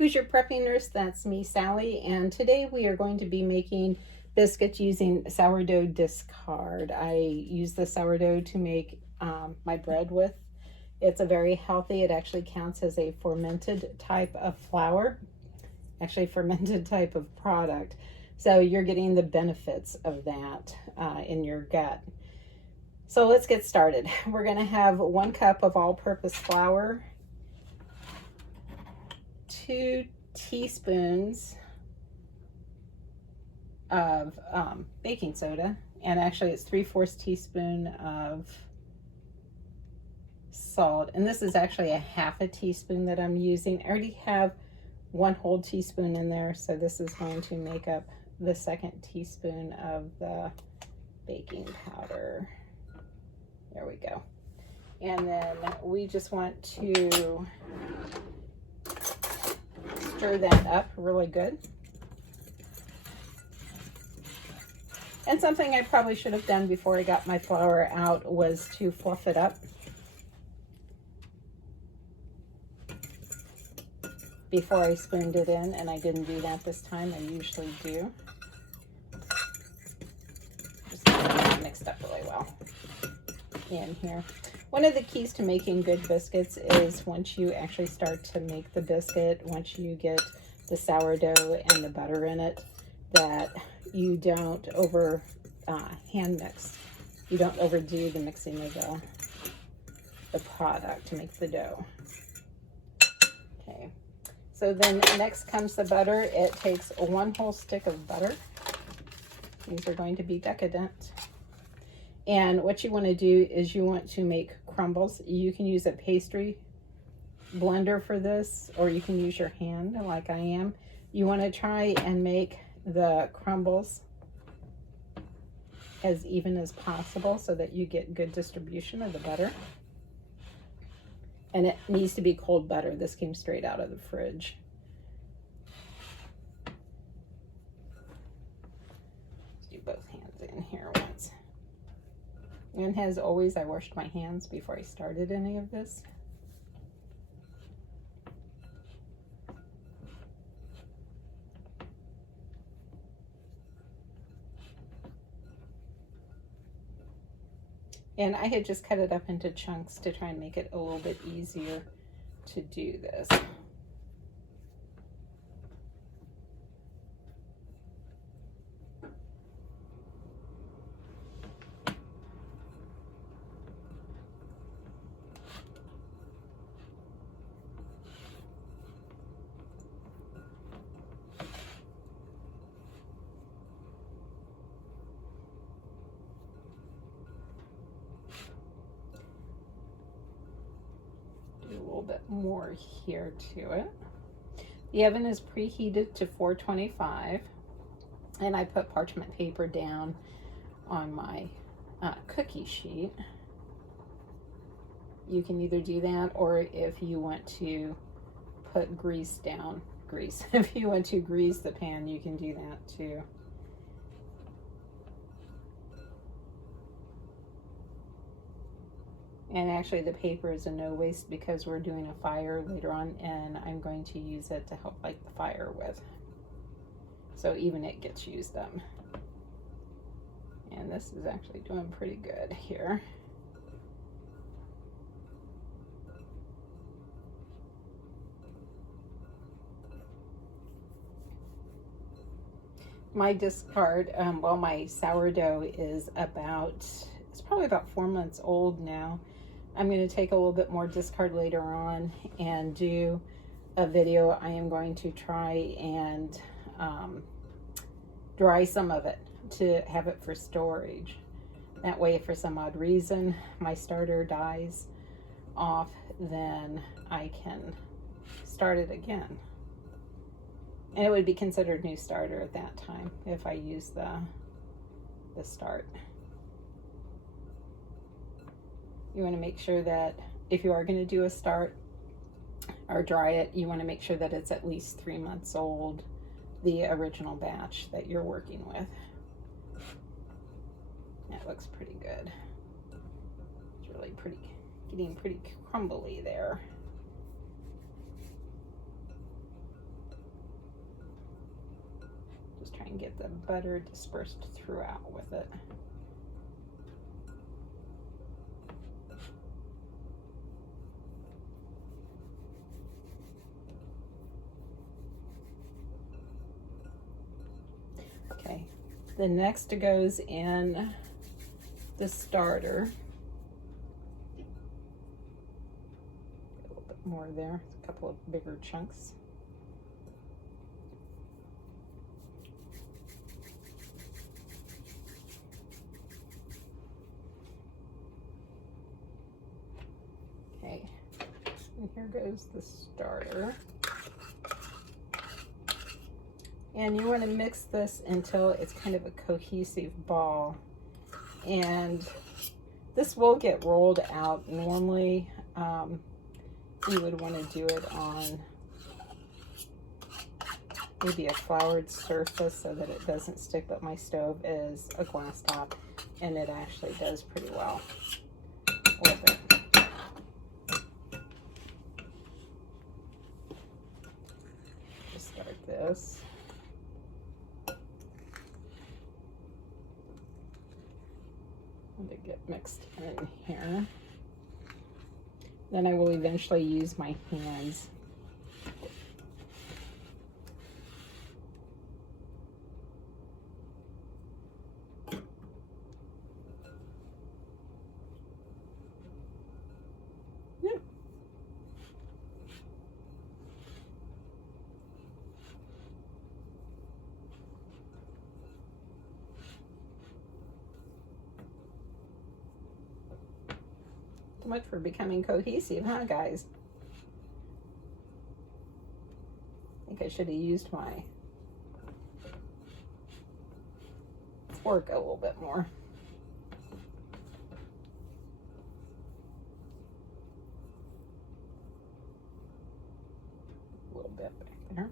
Hoosier Prepping Nurse, that's me, Sally, and today we are going to be making biscuits using sourdough discard. I use the sourdough to make my bread with. It's a very healthy, it actually counts as a fermented type of flour, actually fermented type of product. So you're getting the benefits of that in your gut. So let's get started. We're gonna have 1 cup of all-purpose flour, 2 teaspoons of baking soda, and actually it's 3/4 teaspoon of salt, and this is actually a 1/2 teaspoon that I'm using. I already have 1 whole teaspoon in there, so this is going to make up the 2nd teaspoon of the baking powder. There we go. And then we just want to stir that up really good. And something I probably should have done before I got my flour out was to fluff it up before I spooned it in, and I didn't do that this time. I usually do. Just get it mixed up really well in here. One of the keys to making good biscuits is once you actually start to make the biscuit, once you get the sourdough and the butter in it, that you don't over hand mix. You don't overdo the mixing of the product to make the dough. Okay, so then next comes the butter. It takes 1 whole stick of butter. These are going to be decadent. And what you want to do is you want to make crumbles. You can use a pastry blender for this, or you can use your hand like I am. You want to try and make the crumbles as even as possible so that you get good distribution of the butter. And it needs to be cold butter. This came straight out of the fridge. Let's do both hands in here once. And as always, I washed my hands before I started any of this. And I had just cut it up into chunks to try and make it a little bit easier to do this. Bit more here to it. The oven is preheated to 425, and I put parchment paper down on my cookie sheet. You can either do that, or if you want to put grease down, if you want to grease the pan, you can do that too. And actually the paper is a no waste because we're doing a fire later on, and I'm going to use it to help light the fire with. So even it gets used up. And this is actually doing pretty good here. My discard, well, my sourdough is it's probably about 4 months old now. I'm going to take a little bit more discard later on and do a video. I am going to try and dry some of it to have it for storage. That way, if for some odd reason my starter dies off, then I can start it again. And it would be considered new starter at that time if I use the start. You want to make sure that if you are going to do a start or dry it, you want to make sure that it's at least 3 months old, the original batch that you're working with. That looks pretty good. It's really getting pretty crumbly there. and get the butter dispersed throughout with it. Okay, the next goes in the starter. A little bit more there, a couple of bigger chunks. Okay, and here goes the starter. And you want to mix this until it's kind of a cohesive ball. And this will get rolled out. Normally, you would want to do it on maybe a floured surface so that it doesn't stick, but my stove is a glass top and it actually does pretty well with it. Just start this. Let it get mixed in here. Then I will eventually use my hands. Yeah. So much for becoming cohesive, huh, guys? I think I should have used my fork a little bit more. A little bit back there.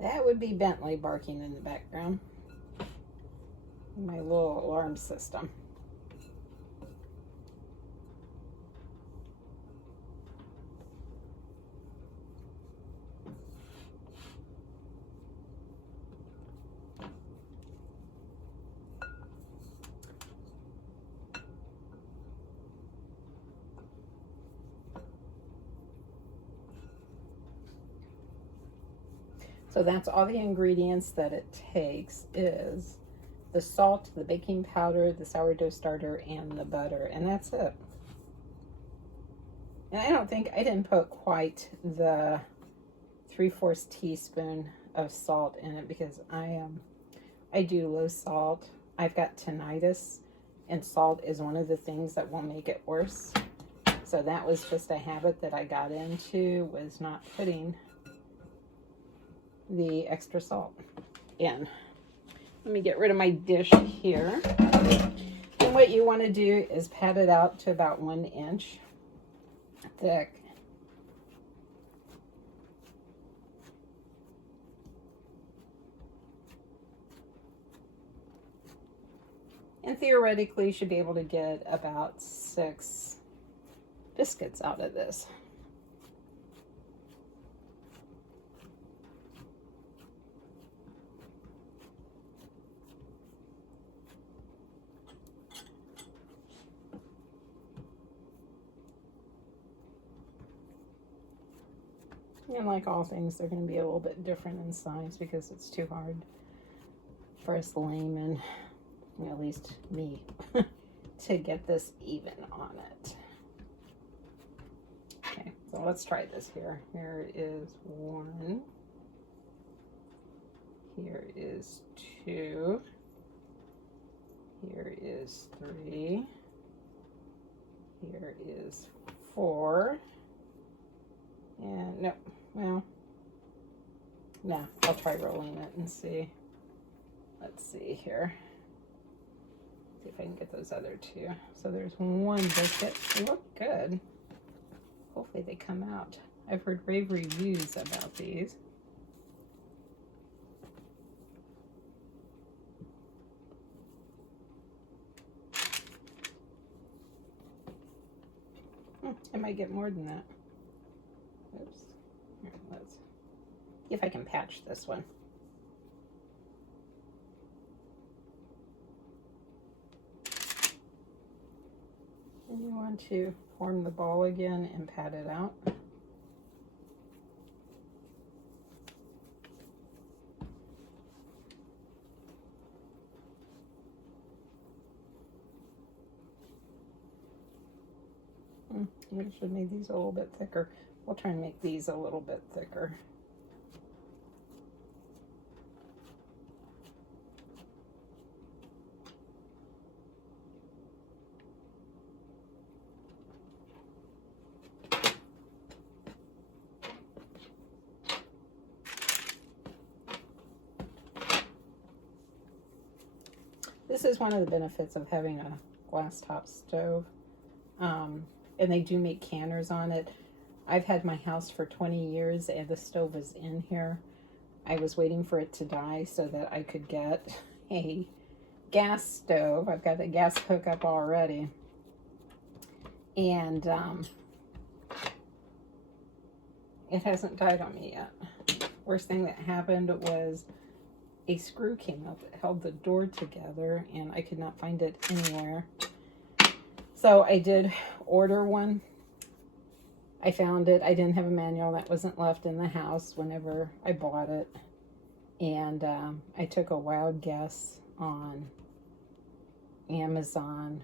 That would be Bentley barking in the background. My little alarm system. So that's all the ingredients that it takes is the salt, the baking powder, the sourdough starter, and the butter, and that's it. And I don't think, I didn't put quite the 3/4 teaspoon of salt in it because I do low salt. I've got tinnitus, and salt is one of the things that will make it worse. So that was just a habit that I got into, was not putting the extra salt in. Let me get rid of my dish here. And what you want to do is pat it out to about 1 inch thick. And theoretically, you should be able to get about 6 biscuits out of this. And like all things, they're going to be a little bit different in size because it's too hard for us laymen, at least me, to get this even on it. Okay, so let's try this here. Here is 1. Here is 2. Here is 3. Here is 4. And no, well, no, I'll try rolling it and see. Let's see here. See if I can get those other 2. So there's 1 biscuit. They look good. Hopefully they come out. I've heard rave reviews about these. I might get more than that. Oops. Here, let's see if I can patch this one. And you want to form the ball again and pat it out. Maybe I should have made these a little bit thicker. We'll try and make these a little bit thicker. This is one of the benefits of having a glass top stove. And they do make canners on it. I've had my house for 20 years and the stove is in here. I was waiting for it to die so that I could get a gas stove. I've got the gas hookup already. And it hasn't died on me yet. Worst thing that happened was a screw came up that held the door together and I could not find it anywhere. So I did order one. I found it. I didn't have a manual. That wasn't left in the house whenever I bought it. And I took a wild guess on Amazon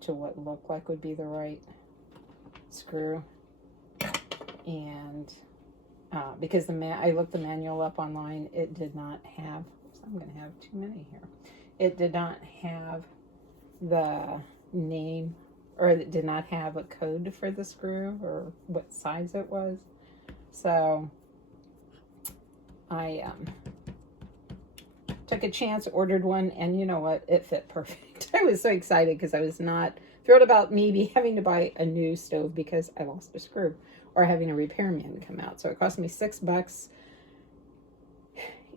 to what looked like would be the right screw. And because I looked the manual up online, it did not have, I'm going to have too many here. It did not have the name, or it did not have a code for the screw or what size it was. So I took a chance, ordered one, and you know what? It fit perfect. I was so excited because I was not thrilled about maybe having to buy a new stove because I lost a screw or having a repairman come out. So it cost me $6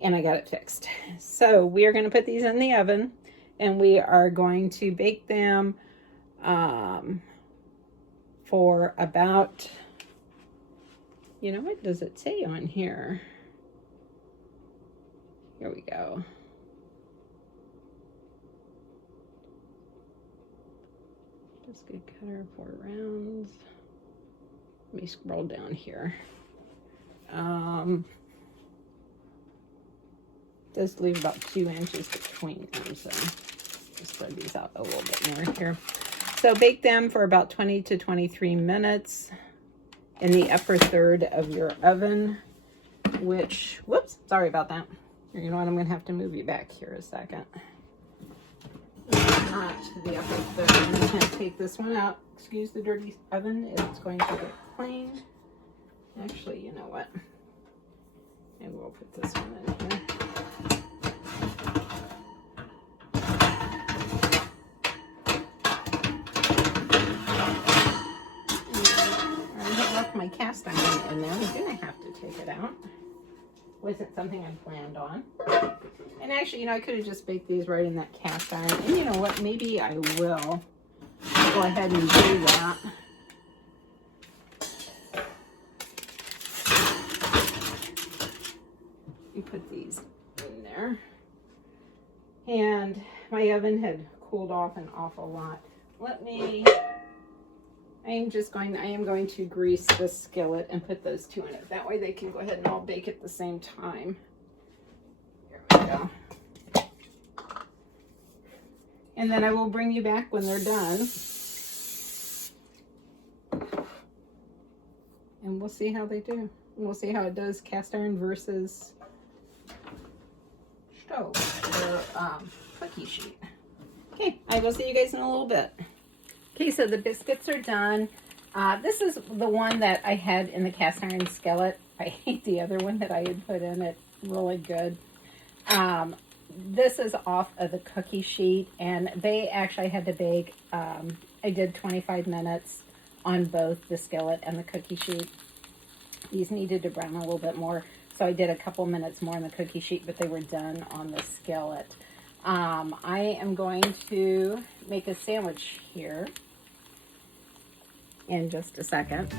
and I got it fixed. So we are going to put these in the oven and we are going to bake them for about, you know, what does it say on here? Here we go. Biscuit cutter, 4 rounds. Let me scroll down here. Does leave about 2 inches between them, so I'll spread these out a little bit more here. So bake them for about 20 to 23 minutes in the upper third of your oven, which, whoops, sorry about that. You know what, I'm going to have to move you back here a second. Not the upper third. I'm just going to take this one out. Excuse the dirty oven. It's going to get cleaned. Actually, you know what? Maybe we'll put this one in here. My cast iron in there. I'm gonna have to take it out. Wasn't something I planned on. And actually, you know, I could have just baked these right in that cast iron. And you know what? Maybe I will go ahead and do that. You put these in there. And my oven had cooled off an awful lot. I am going to grease the skillet and put those 2 in it. That way they can go ahead and all bake at the same time. Here we go. And then I will bring you back when they're done. And we'll see how they do. And we'll see how it does cast iron versus stove or cookie sheet. Okay, I will see you guys in a little bit. Okay, so the biscuits are done. This is the one that I had in the cast iron skillet. I hate the other one that I had put in it. Really good. This is off of the cookie sheet, and they actually had to bake. I did 25 minutes on both the skillet and the cookie sheet. These needed to brown a little bit more, so I did a couple minutes more on the cookie sheet, but they were done on the skillet. I am going to make a sandwich here in just a second.